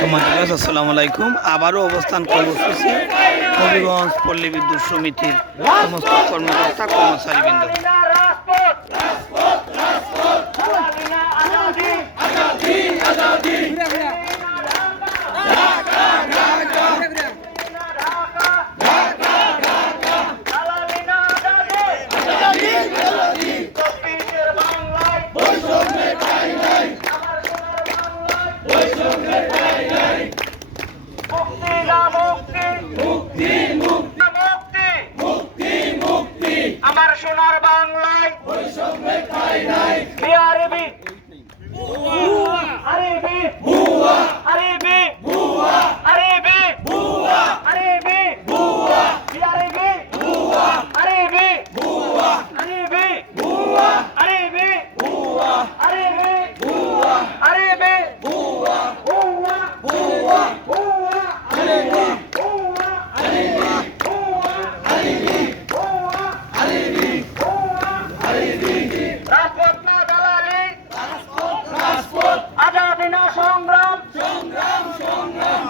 সম্মানিত আসসালামু আলাইকুম। আবারও অবস্থান কর্মসূচি হবিগঞ্জ পল্লী বিদ্যুৎ সমিতির সমস্ত কর্মকর্তা কর্মচারীবৃন্দ। আমার সোনার বাংলায় বৈষম্যের ঠাঁই নাই। বিআরবি বুয়া, আরবি বুয়া, আরবি বুয়া, আরবি বুয়া, আরবি বুয়া, বিআরবি বুয়া, আরবি বুয়া, আরবি বুয়া, আরবি বুয়া, আরবি বুয়া, আরবি বুয়া, বুয়া, বুয়া, বুয়া, আরবি বুয়া, আরবি বুয়া, আরবি বুয়া, আরবি বুয়া, আরবি রাজপথ না দালালি, রাজপথ আজাদি না সংগ্রাম, সংগ্রাম সংগ্রাম।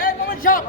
এই মোমেন সাহেব,